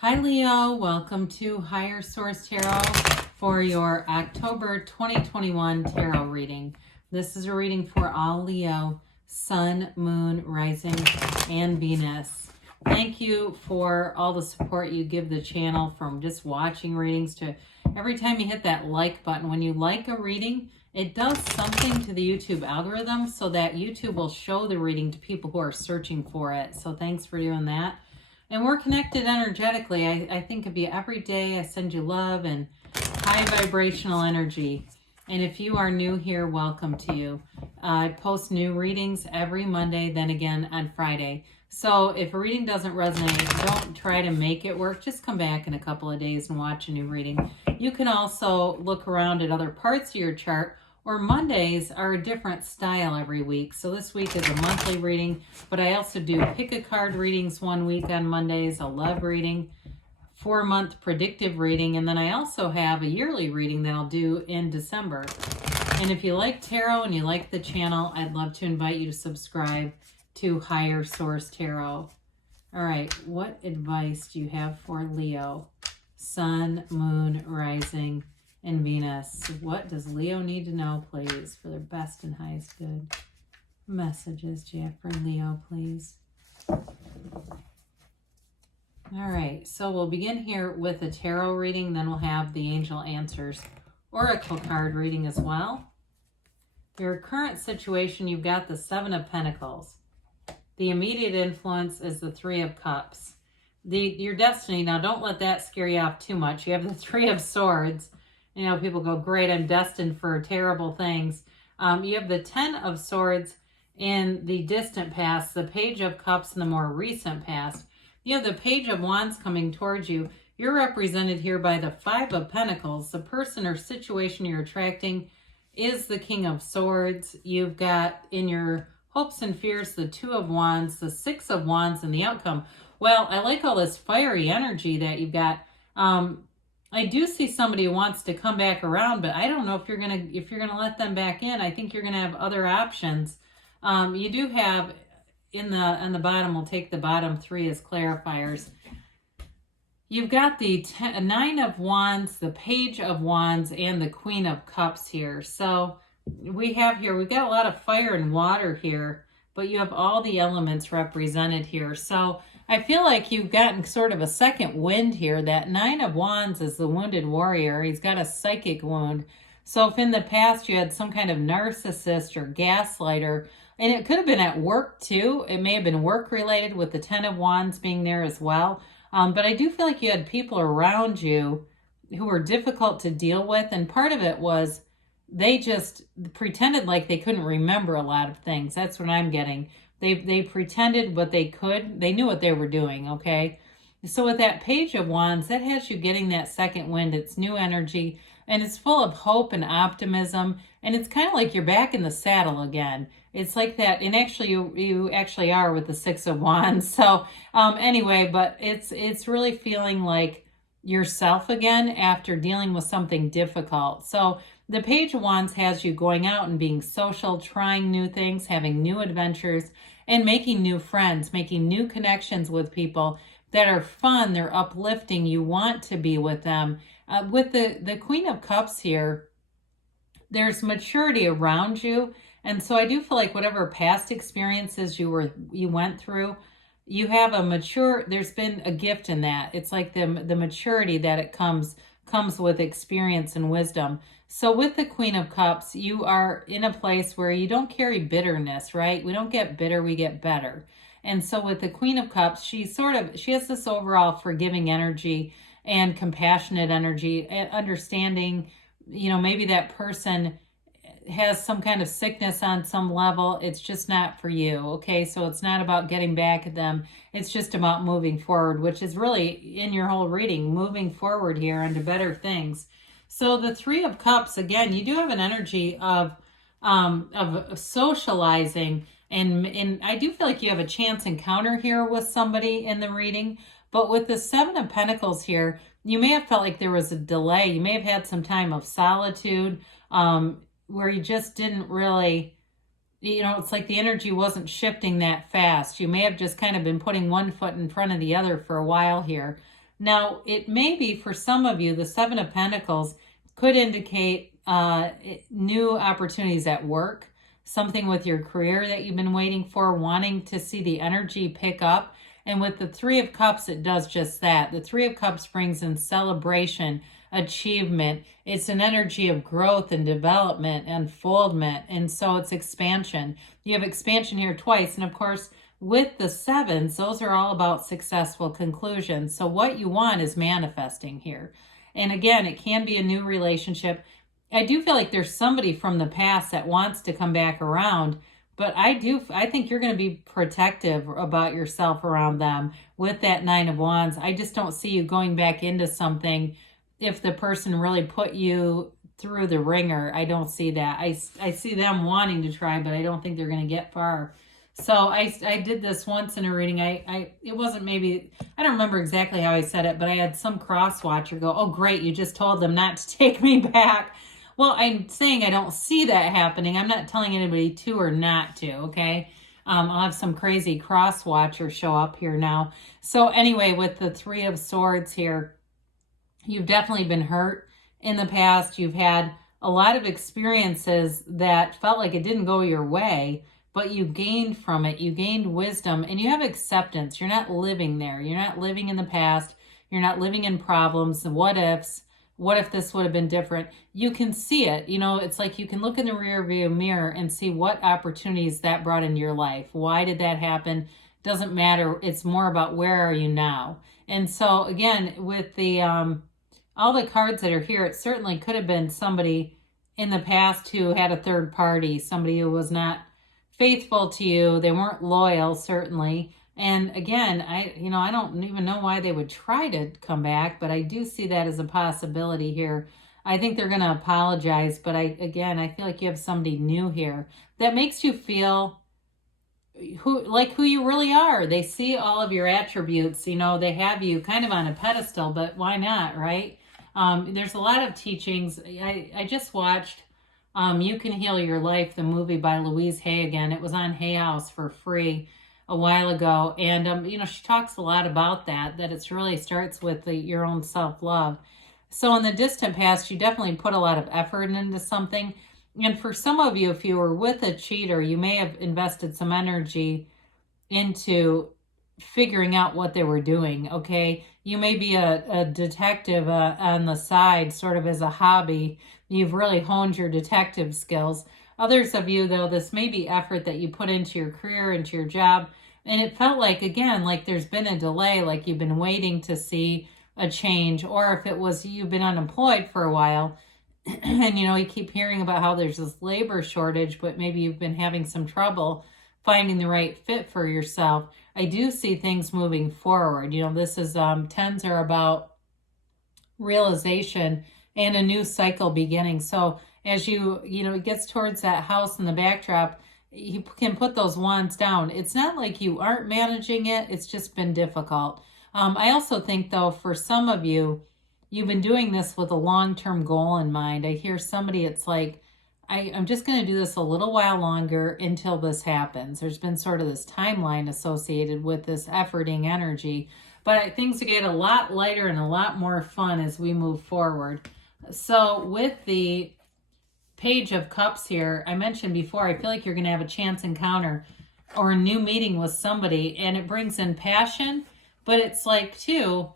Hi Leo, welcome to Higher Source Tarot for your October 2021 tarot reading. This is a reading for all Leo, Sun, Moon, Rising, and Venus. Thank you for all the support you give the channel, from just watching readings to every time you hit that like button. When you like a reading, it does something to the YouTube algorithm so that YouTube will show the reading to people who are searching for it. So thanks for doing that. And we're connected energetically. I think of you every day. I send you love and high vibrational energy. And if you are new here, welcome to you. I post new readings every Monday, then again on Friday. So if a reading doesn't resonate, don't try to make it work. Just come back in a couple of days and watch a new reading. You can also look around at other parts of your chart, or Mondays are a different style every week. So this week is a monthly reading, but I also do pick a card readings 1 week on Mondays, a love reading, 4-month predictive reading, and then I also have a yearly reading that I'll do in December. And if you like tarot and you like the channel, I'd love to invite you to subscribe to Higher Source Tarot. All right, what advice do you have for Leo? Sun, Moon, Rising, and Venus. What does Leo need to know, please, for their best and highest good? Messages do you have for Leo, please? All right, so we'll begin here with a tarot reading, then we'll have the Angel Answers Oracle card reading as well. Your current situation, you've got the Seven of Pentacles. The immediate influence is the Three of Cups. Your destiny, now don't let that scare you off too much. You have the Three of Swords. You know, people go, great, I'm destined for terrible things. You have the Ten of Swords in the distant past, the Page of Cups in the more recent past. You have the Page of Wands coming towards you. You're represented here by the Five of Pentacles. The person or situation you're attracting is the King of Swords. You've got in your hopes and fears the Two of Wands, the Six of Wands, and the outcome. Well, I like all this fiery energy that you've got. I do see somebody who wants to come back around, but I don't know if you're gonna let them back in. I think you're gonna have other options. You do have on the bottom. We'll take the bottom three as clarifiers. You've got the Nine of Wands, the Page of Wands, and the Queen of Cups here. So we've got a lot of fire and water here, but you have all the elements represented here. So I feel like you've gotten sort of a second wind here. That Nine of Wands is the wounded warrior. He's got a psychic wound. So if in the past you had some kind of narcissist or gaslighter, and it could have been at work too. It may have been work related with the Ten of Wands being there as well. But I do feel like you had people around you who were difficult to deal with. And part of it was they just pretended like they couldn't remember a lot of things. That's what I'm getting. They pretended what they could. They knew what they were doing, okay? So with that Page of Wands, that has you getting that second wind. It's new energy, and it's full of hope and optimism, and it's kind of like you're back in the saddle again. It's like that, and actually you actually are with the Six of Wands. So anyway, but it's really feeling like yourself again after dealing with something difficult. So the Page of Wands has you going out and being social, trying new things, having new adventures, and making new friends, making new connections with people that are fun, they're uplifting, you want to be with them. With the Queen of Cups here, there's maturity around you. And so I do feel like whatever past experiences you went through, you have there's been a gift in that. It's like the maturity that it comes with experience and wisdom. So with the Queen of Cups, you are in a place where you don't carry bitterness, right? We don't get bitter, we get better. And so with the Queen of Cups, she has this overall forgiving energy and compassionate energy, understanding, maybe that person has some kind of sickness on some level. It's just not for you, okay? So it's not about getting back at them. It's just about moving forward, which is really in your whole reading, moving forward here into better things. So the Three of Cups, again, you do have an energy of socializing, and I do feel like you have a chance encounter here with somebody in the reading. But with the Seven of Pentacles here, you may have felt like there was a delay. You may have had some time of solitude, where you just didn't really, it's like the energy wasn't shifting that fast. You may have just kind of been putting one foot in front of the other for a while here. Now, it may be for some of you, the Seven of Pentacles could indicate new opportunities at work, something with your career that you've been waiting for, wanting to see the energy pick up. And with the Three of Cups, it does just that. The Three of Cups brings in celebration, achievement. It's an energy of growth and development, unfoldment, and so it's expansion. You have expansion here twice, and of course, with the sevens, those are all about successful conclusions. So what you want is manifesting here. And again, it can be a new relationship. I do feel like there's somebody from the past that wants to come back around, but I think you're going to be protective about yourself around them with that Nine of Wands. I just don't see you going back into something if the person really put you through the ringer. I don't see that. I see them wanting to try, but I don't think they're going to get far. So I did this once in a reading. It wasn't maybe, I don't remember exactly how I said it, but I had some cross watcher go, "Oh, great, you just told them not to take me back." Well, I'm saying I don't see that happening. I'm not telling anybody to or not to, okay? I'll have some crazy cross watcher show up here now. So anyway, with the Three of Swords here, you've definitely been hurt in the past. You've had a lot of experiences that felt like it didn't go your way, but you gained from it. You gained wisdom and you have acceptance. You're not living there. You're not living in the past. You're not living in problems, the what ifs. What if this would have been different? You can see it. You know, it's like you can look in the rear view mirror and see what opportunities that brought into your life. Why did that happen? Doesn't matter. It's more about where are you now. And so again, with the all the cards that are here, it certainly could have been somebody in the past who had a third party, somebody who was not faithful to you. They weren't loyal, certainly. And again, I don't even know why they would try to come back, but I do see that as a possibility here. I think they're going to apologize, but I feel like you have somebody new here that makes you feel who you really are. They see all of your attributes. They have you kind of on a pedestal, but why not, right? There's a lot of teachings. I just watched You Can Heal Your Life, the movie by Louise Hay again. It was on Hay House for free a while ago. And, she talks a lot about that it really starts with your own self-love. So in the distant past, you definitely put a lot of effort into something. And for some of you, if you were with a cheater, you may have invested some energy into figuring out what they were doing, okay? You may be a detective on the side, sort of as a hobby. You've really honed your detective skills. Others of you, though, this may be effort that you put into your career, into your job, and it felt like, again, like there's been a delay, like you've been waiting to see a change, or if it was you've been unemployed for a while, and, you keep hearing about how there's this labor shortage, but maybe you've been having some trouble finding the right fit for yourself. I do see things moving forward. This is, tens are about realization and a new cycle beginning. So as it gets towards that house in the backdrop, you can put those wands down. It's not like you aren't managing it. It's just been difficult. I also think, though, for some of you, you've been doing this with a long-term goal in mind. I hear somebody, it's like, I'm just going to do this a little while longer until this happens. There's been sort of this timeline associated with this efforting energy. But things get a lot lighter and a lot more fun as we move forward. So with the Page of Cups here, I mentioned before, I feel like you're going to have a chance encounter or a new meeting with somebody, and it brings in passion, but it's like, too,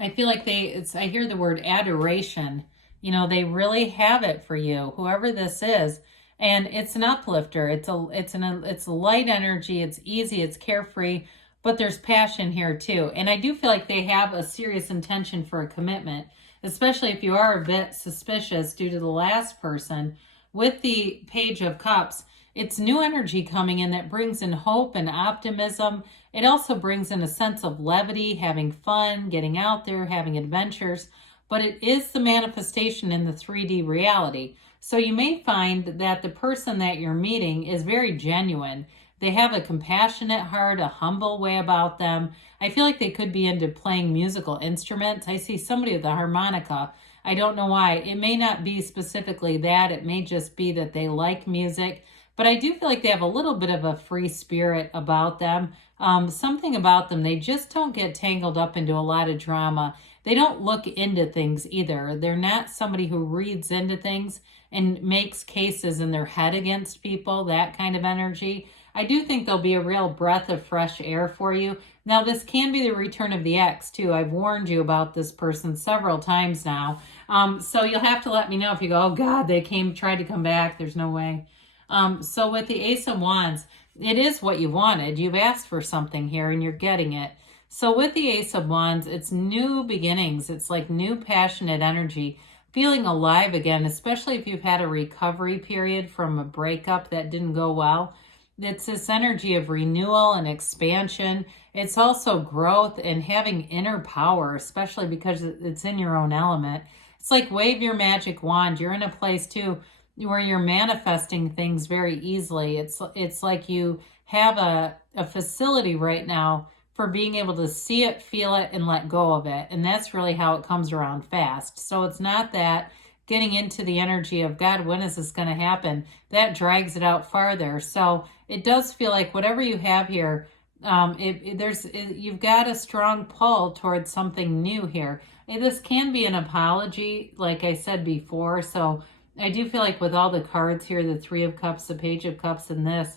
I feel like I hear the word adoration. They really have it for you, whoever this is, and it's an uplifter. It's a light energy. It's easy. It's carefree, but there's passion here too. And I do feel like they have a serious intention for a commitment, especially if you are a bit suspicious due to the last person. With the Page of Cups, it's new energy coming in that brings in hope and optimism. It also brings in a sense of levity, having fun, getting out there, having adventures. But it is the manifestation in the 3D reality. So you may find that the person that you're meeting is very genuine. They have a compassionate heart, a humble way about them. I feel like they could be into playing musical instruments. I see somebody with a harmonica. I don't know why. It may not be specifically that. It may just be that they like music. But I do feel like they have a little bit of a free spirit about them. Something about them, they just don't get tangled up into a lot of drama. They don't look into things either. They're not somebody who reads into things and makes cases in their head against people, that kind of energy. I do think there'll be a real breath of fresh air for you. Now, this can be the return of the ex, too. I've warned you about this person several times now. So you'll have to let me know if you go, oh, God, they tried to come back. There's no way. So with the Ace of Wands, it is what you wanted. You've asked for something here and you're getting it. So with the Ace of Wands, it's new beginnings. It's like new passionate energy, feeling alive again, especially if you've had a recovery period from a breakup that didn't go well. It's this energy of renewal and expansion. It's also growth and having inner power, especially because it's in your own element. It's like wave your magic wand. You're in a place too where you're manifesting things very easily. It's like you have a facility right now for being able to see it, feel it, and let go of it. And that's really how it comes around fast. So it's not that getting into the energy of, God, when is this going to happen? That drags it out farther. So it does feel like whatever you have here, you've got a strong pull towards something new here. And this can be an apology, like I said before. So I do feel like with all the cards here, the Three of Cups, the Page of Cups, and this,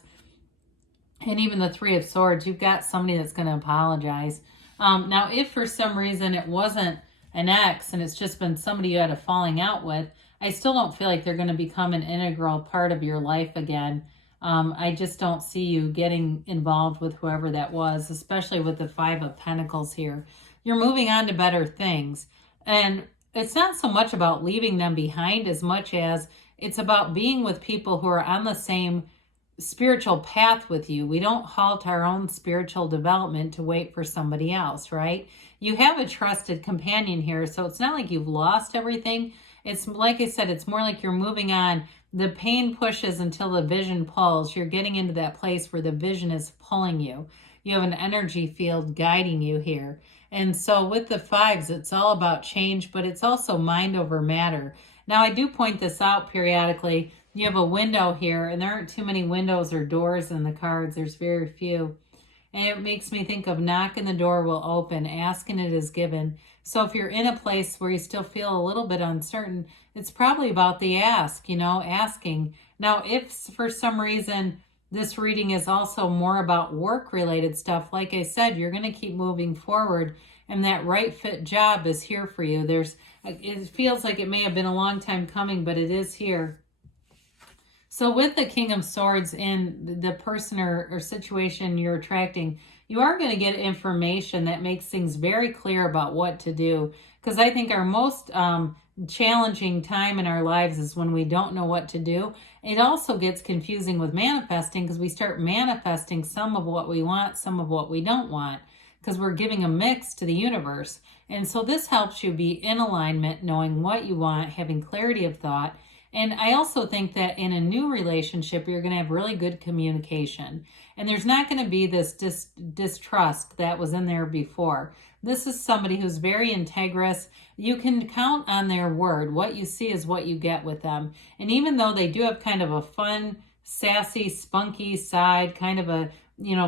and even the Three of Swords, you've got somebody that's going to apologize. Now, if for some reason it wasn't an ex and it's just been somebody you had a falling out with, I still don't feel like they're going to become an integral part of your life again. I just don't see you getting involved with whoever that was, especially with the Five of Pentacles here. You're moving on to better things. And it's not so much about leaving them behind as much as it's about being with people who are on the same spiritual path with you. We don't halt our own spiritual development to wait for somebody else, right? You have a trusted companion here, so it's not like you've lost everything. It's like I said, it's more like you're moving on. The pain pushes until the vision pulls. You're getting into that place where the vision is pulling you. You have an energy field guiding you here. And so with the fives, it's all about change, but it's also mind over matter. Now, I do point this out periodically. You have a window here, and there aren't too many windows or doors in the cards. There's very few. And it makes me think of knock and the door will open, ask and it is given. So if you're in a place where you still feel a little bit uncertain, it's probably about the ask, asking. Now, if for some reason this reading is also more about work-related stuff, like I said, you're going to keep moving forward, and that right fit job is here for you. It feels like it may have been a long time coming, but it is here. So with the King of Swords in the person or situation you're attracting, you are going to get information that makes things very clear about what to do. Because I think our most challenging time in our lives is when we don't know what to do. It also gets confusing with manifesting because we start manifesting some of what we want, some of what we don't want, because we're giving a mix to the universe. And so this helps you be in alignment, knowing what you want, having clarity of thought. And I also think that in a new relationship, you're going to have really good communication. And there's not going to be this distrust that was in there before. This is somebody who's very integrous. You can count on their word. What you see is what you get with them. And even though they do have kind of a fun, sassy, spunky side, kind of a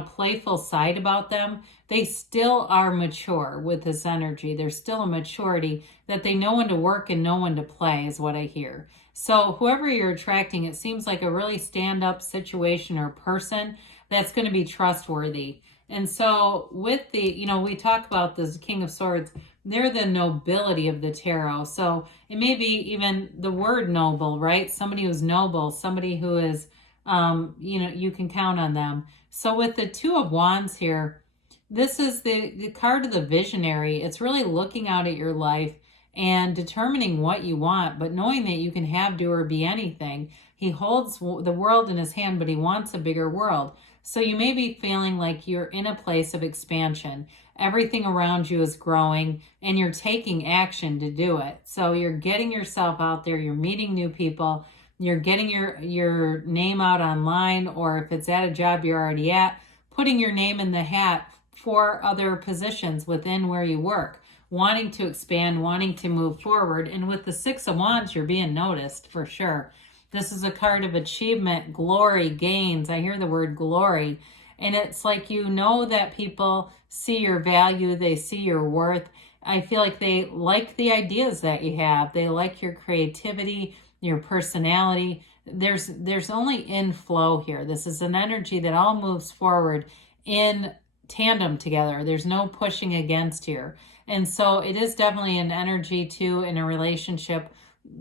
playful side about them, they still are mature with this energy. There's still a maturity that they know when to work and know when to play is what I hear. So whoever you're attracting, it seems like a really stand-up situation or person that's going to be trustworthy. And so with the, we talk about this King of Swords, they're the nobility of the tarot. So it may be even the word noble, right? Somebody who's noble, somebody who is, you can count on them. So with the Two of Wands here, this is the card of the visionary. It's really looking out at your life and determining what you want, but knowing that you can have, do, or be anything. He holds the world in his hand, but he wants a bigger world. So you may be feeling like you're in a place of expansion. Everything around you is growing, and you're taking action to do it. So you're getting yourself out there. You're meeting new people. You're getting your name out online, or if it's at a job you're already at, putting your name in the hat for other positions within where you work, wanting to expand, wanting to move forward. And with the Six of Wands, you're being noticed for sure. This is a card of achievement, glory, gains. I hear the word glory. And it's like, you know, that people see your value, they see your worth. I feel like they like the ideas that you have. They like your creativity, your personality. There's only inflow here. This is an energy that all moves forward in tandem together. There's no pushing against here. And so it is definitely an energy too in a relationship.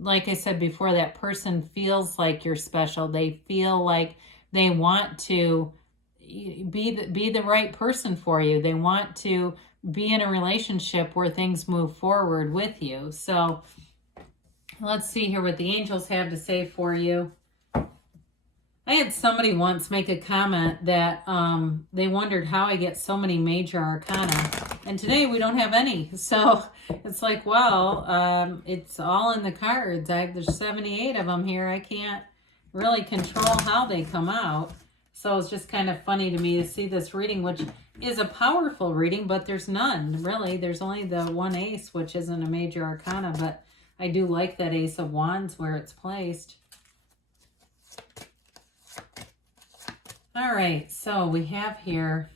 Like I said before, that person feels like you're special. They feel like they want to be the right person for you. They want to be in a relationship where things move forward with you. So let's see here what the angels have to say for you. I had somebody once make a comment that they wondered how I get so many major arcana. And today we don't have any. So it's like, well, it's all in the cards. There's 78 of them here. I can't really control how they come out. So it's just kind of funny to me to see this reading, which is a powerful reading, but there's none, really. There's only the one ace, which isn't a major arcana, but I do like that Ace of Wands where it's placed. All right, so we have here,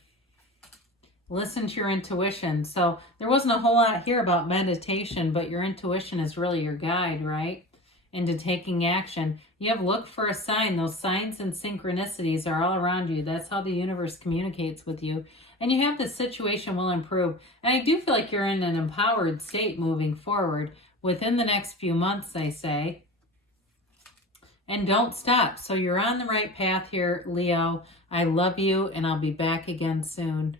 listen to your intuition. So there wasn't a whole lot here about meditation, but your intuition is really your guide, right? Into taking action. You have looked for a sign. Those signs and synchronicities are all around you. That's how the universe communicates with you. And you have the situation will improve. And I do feel like you're in an empowered state moving forward within the next few months, I say. And don't stop. So you're on the right path here, Leo. I love you, and I'll be back again soon.